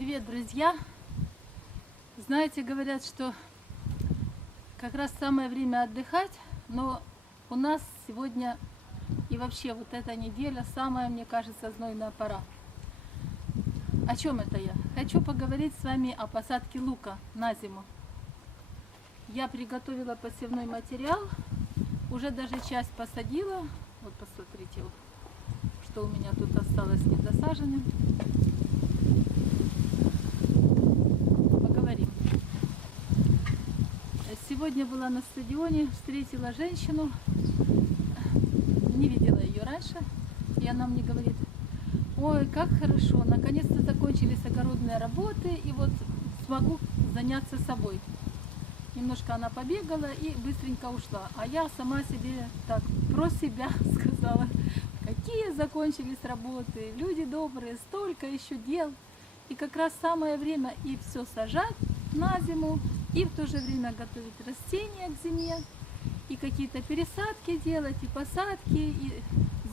Привет, друзья! Знаете, говорят, что как раз самое время отдыхать, но у нас сегодня и вообще вот эта неделя самая, мне кажется, знойная пора. О чем это я? Хочу поговорить с вами о посадке лука на зиму. Я приготовила посевной материал, уже даже часть посадила. Вот посмотрите, что у меня тут осталось недосаженным. Поговорим. Сегодня была на стадионе, встретила женщину, не видела ее раньше, и она мне говорит: ой, как хорошо, наконец-то закончились огородные работы, и вот смогу заняться собой. Немножко она побегала и быстренько ушла, а я сама себе так про себя сказала: какие закончились работы, люди добрые, столько еще дел. И как раз самое время и все сажать на зиму, и в то же время готовить растения к зиме, и какие-то пересадки делать, и посадки, и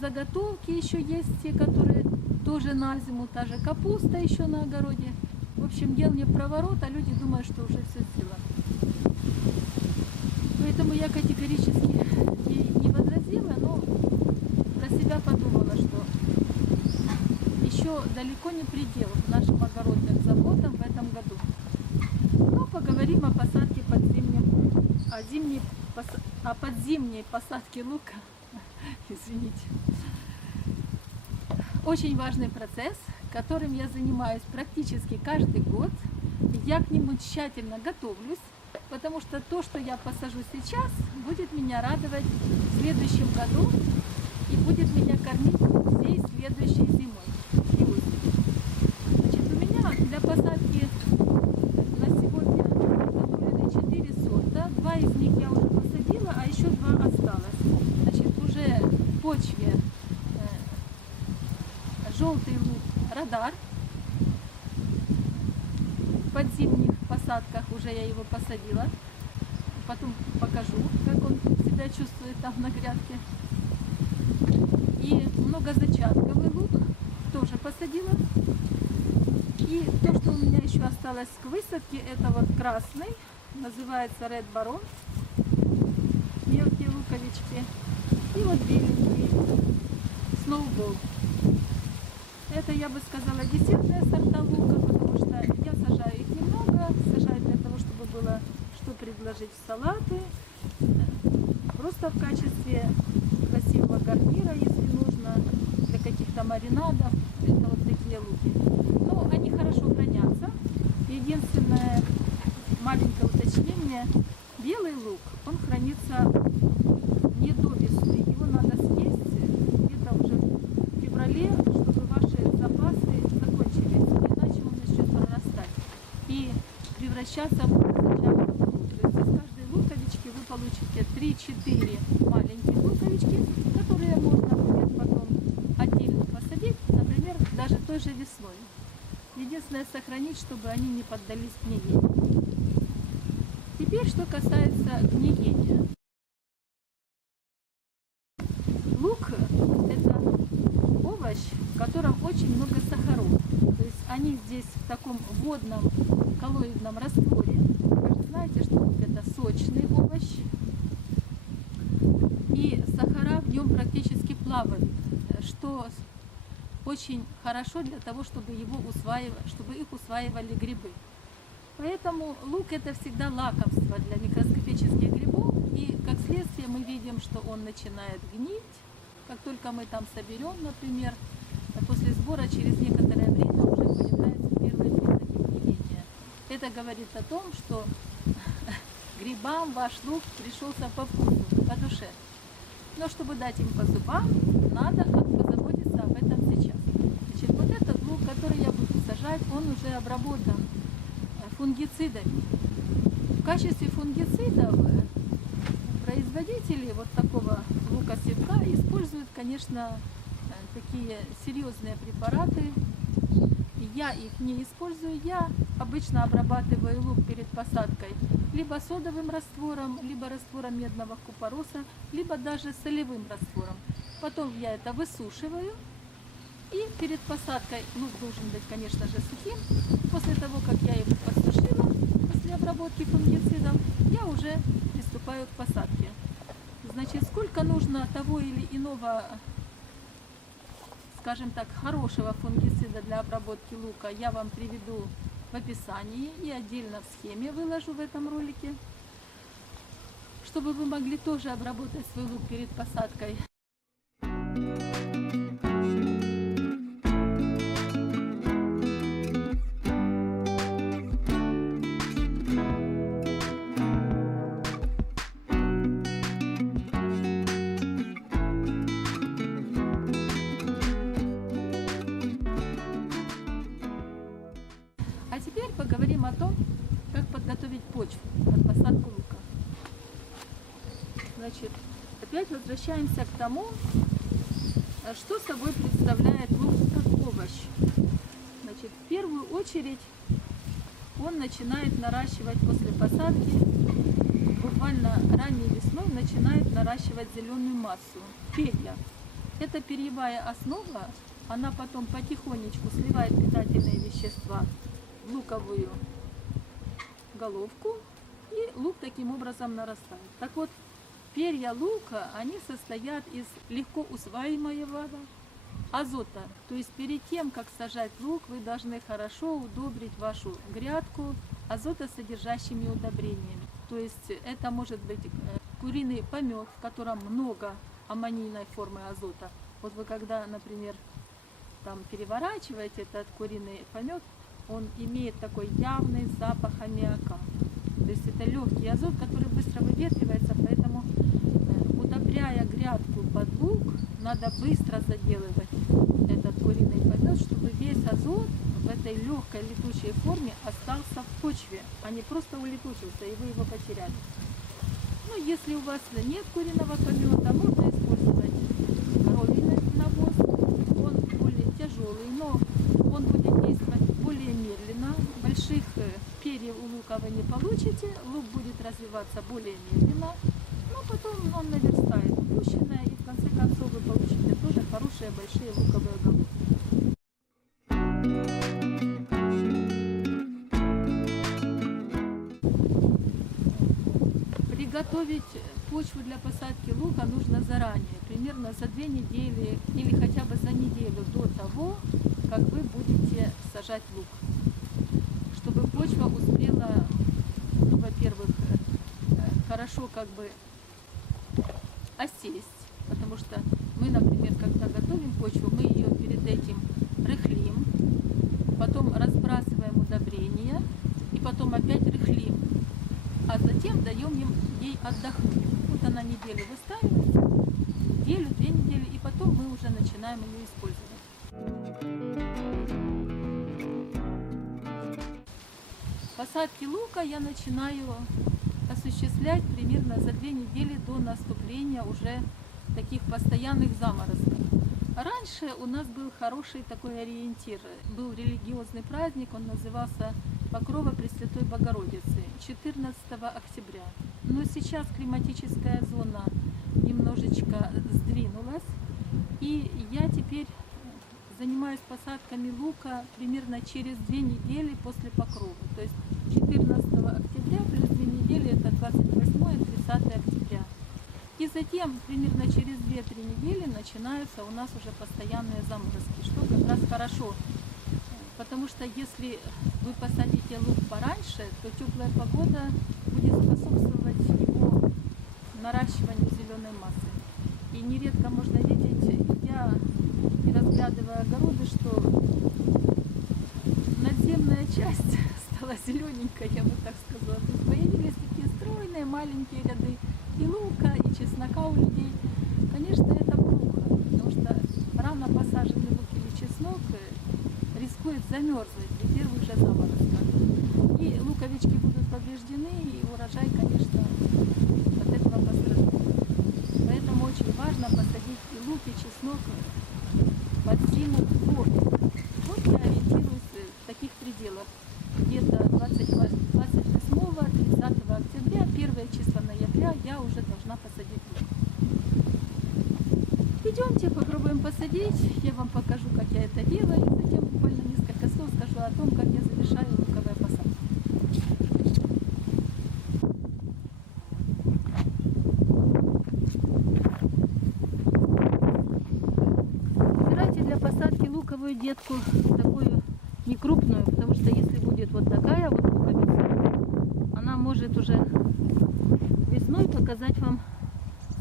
заготовки еще есть те, которые тоже на зиму, та же капуста еще на огороде. В общем, дел не в проворот, а люди думают, что уже все сделано. Поэтому я категорически ей не возразила, но про себя подумала, что еще далеко не предел нашим огородным заботам в этом году. Но поговорим о посадке о подзимней посадке лука. Извините. Очень важный процесс, которым я занимаюсь практически каждый год. Я к нему тщательно готовлюсь, потому что то, что я посажу сейчас, будет меня радовать в следующем году и будет меня кормить всей следующей зимой. Значит, у меня для посадки на сегодня подготовлены 4 сорта. 2 из них я уже посадила, а еще 2 осталось. Значит, уже в почве желтый лук Радар. В подзимних посадках уже я его посадила. Потом покажу, как он себя чувствует там на грядке. И многозачатковый лук тоже посадила. И то, что у меня еще осталось к высадке, это вот красный, называется Red Baron, мелкие луковички. И вот беленький Snowball. Это, я бы сказала, десертные сорта лука, потому что я сажаю их немного, сажаю для того, чтобы было что предложить в салаты, просто в качестве красивого гарнира, если нужно, для каких-то маринадов. Это вот такие луки. Но они хорошо хранятся. Единственное маленькое уточнение: белый лук, он хранится не до весны. Его надо съесть где-то уже в феврале, чтобы ваши запасы закончились, иначе он начнет прорастать и превращаться в зачатковый лук. То есть из каждой луковички вы получите 3-4 маленькие луковички, которые можно будет потом отдельно посадить, например, даже той же весной. Единственное, сохранить, чтобы они не поддались гниению. Теперь, что касается гниения. Лук – это овощ, в котором очень много сахаров. То есть они здесь в таком водном коллоидном растворе. Вы же знаете, что лук – это сочный овощ. И сахара в нем практически плавают, что очень хорошо для того, чтобы их усваивали грибы. Поэтому лук – это всегда лакомство для микроскопических грибов, и как следствие мы видим, что он начинает гнить. Как только мы там соберем, например, после сбора через некоторое время уже появляются первые признаки гниения. Это говорит о том, что грибам ваш лук пришелся по вкусу, по душе. Но чтобы дать им по зубам, надо позаботиться об этом сейчас. Значит, вот этот лук, который я буду сажать, он уже обработан фунгицидами. В качестве фунгицидов производители вот такого лука-севка используют, конечно, такие серьезные препараты. Я их не использую. Я обычно обрабатываю лук перед посадкой либо содовым раствором, либо раствором медного купороса, либо даже солевым раствором. Потом я это высушиваю И перед посадкой лук должен быть, конечно же, сухим. После того, как я его подсушила, после обработки фунгицидом, я уже приступаю к посадке. Значит, сколько нужно того или иного, скажем так, хорошего фунгицида для обработки лука, я вам приведу в описании и отдельно в схеме выложу в этом ролике, чтобы вы могли тоже обработать свой лук перед посадкой. А теперь поговорим о том, как подготовить почву под посадку лука. Значит, опять возвращаемся к тому, что собой представляет лук как овощ. Значит, в первую очередь он начинает наращивать после посадки, буквально ранней весной начинает наращивать зеленую массу, перья. Эта перьевая основа, она потом потихонечку сливает питательные вещества в луковую головку, и лук таким образом нарастает. Так вот, перья лука, они состоят из легко усваиваемого азота. То есть перед тем, как сажать лук, вы должны хорошо удобрить вашу грядку азотосодержащими удобрениями. То есть это может быть куриный помет, в котором много аммонийной формы азота. Вот вы когда, например, там переворачиваете этот куриный помет, он имеет такой явный запах аммиака. То есть это легкий азот, который быстро выветривается, поэтому удобряя грядку под лук, надо быстро заделывать этот куриный помет, чтобы весь азот в этой легкой летучей форме остался в почве, а не просто улетучился и вы его потеряли. Ну, если у вас нет куриного помета, можно использовать коровий навоз. Он более тяжелый, но он будет действовать более медленно. Больших перьев у лука вы не получите, лук будет развиваться более медленно, но потом он наверстает упущенное, и в конце концов вы получите тоже хорошие большие луковые головки. Приготовить почву для посадки лука нужно заранее, примерно за 2 недели или хотя бы за неделю до того, как вы будете сажать лук. Чтобы почва успела, ну, во-первых, хорошо как бы осесть, потому что мы, например, когда готовим почву, мы ее перед этим рыхлим, потом разбрасываем удобрения и потом опять рыхлим, а затем даем ей отдохнуть. Вот она неделю выстаивается, неделю, 2 недели, и потом мы уже начинаем ее использовать. Посадки лука я начинаю осуществлять примерно за 2 недели до наступления уже таких постоянных заморозков. Раньше у нас был хороший такой ориентир, был религиозный праздник, он назывался Покрова Пресвятой Богородицы, 14 октября. Но сейчас климатическая зона немножечко сдвинулась, и я теперь занимаюсь посадками лука примерно через 2 недели после покрова. То есть 14 октября плюс 2 недели это 28-30 октября. И затем примерно через 2-3 недели начинаются у нас уже постоянные заморозки, что как раз хорошо. Потому что если вы посадите лук пораньше, то теплая погода будет способствовать его наращиванию зеленой массы. И нередко можно видеть, я и разглядывая огороды, что надземная часть стала зелененькой, я бы так сказала. То есть появились такие стройные маленькие ряды и лука, и чеснока у людей. Конечно, это плохо, потому что рано посаженный лук или чеснок рискует замерзнуть при первых же заморозках. И луковички будут повреждены, и урожай, конечно, от этого пострадает. Поэтому очень важно посадить и лук, и чеснок под зиму вовремя. Вот я ориентируюсь в таких пределах. Где-то 28-30 октября, первые числа ноября я уже должна посадить лук. Идемте попробуем посадить. посадить, я вам покажу, как я это делаю, и затем буквально несколько слов скажу о том, как я завершаю луковые посадки. Выбирайте для посадки луковую детку такую не крупную, потому что если будет вот такая вот луковица, она может уже весной показать вам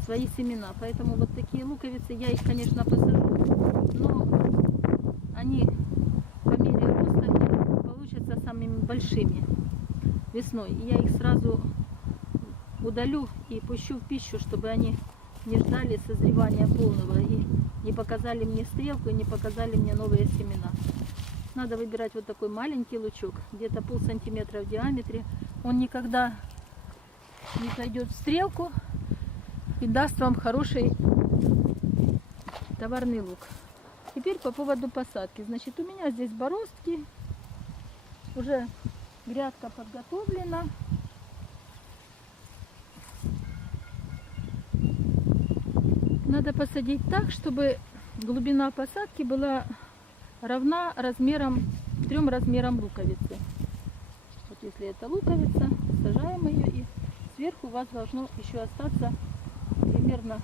свои семена. Поэтому вот такие луковицы, я их, конечно, посажу, но они по мере роста получатся самыми большими весной. И я их сразу удалю и пущу в пищу, чтобы они не ждали созревания полного и не показали мне стрелку, и не показали мне новые семена. Надо выбирать вот такой маленький лучок, где-то полсантиметра в диаметре. Он никогда не пойдет в стрелку и даст вам хороший товарный лук. Теперь по поводу посадки. Значит, у меня здесь бороздки. Уже грядка подготовлена. Надо посадить так, чтобы глубина посадки была равна трем размерам луковицы. Вот если это луковица, сажаем ее, и сверху у вас должно еще остаться примерно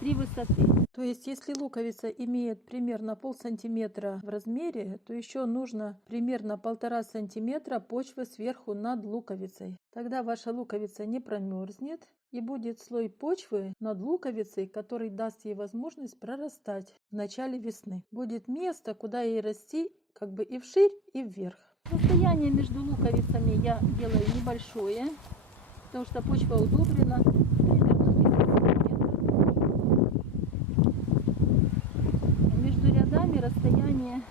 3 высоты. То есть, если луковица имеет примерно полсантиметра в размере, то еще нужно примерно 1,5 сантиметра почвы сверху над луковицей. Тогда ваша луковица не промерзнет, и будет слой почвы над луковицей, который даст ей возможность прорастать в начале весны. Будет место, куда ей расти как бы и вширь, и вверх. Расстояние между луковицами я делаю небольшое, потому что почва удобрена. Между рядами расстояние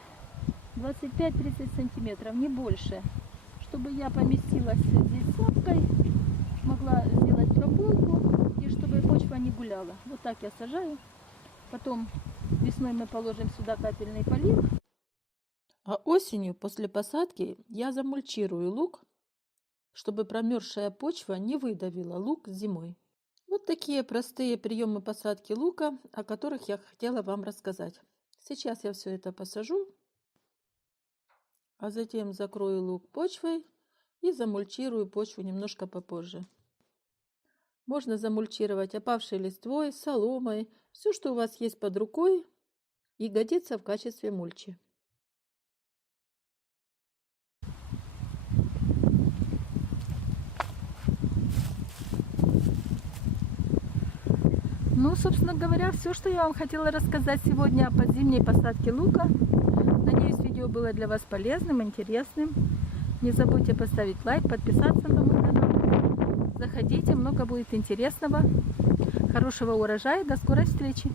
25-30 сантиметров, не больше. Чтобы я поместилась здесь сапкой, могла сделать прополку, и чтобы почва не гуляла. Вот так я сажаю. Потом весной мы положим сюда капельный полив. А осенью после посадки я замульчирую лук, чтобы промерзшая почва не выдавила лук зимой. Вот такие простые приемы посадки лука, о которых я хотела вам рассказать. Сейчас я все это посажу, а затем закрою лук почвой и замульчирую почву немножко попозже. Можно замульчировать опавшей листвой, соломой, все, что у вас есть под рукой и годится в качестве мульчи. Ну, собственно говоря, все, что я вам хотела рассказать сегодня о подзимней посадке лука. Надеюсь, видео было для вас полезным, интересным. Не забудьте поставить лайк, подписаться на мой канал. Заходите, много будет интересного. Хорошего урожая, до скорой встречи!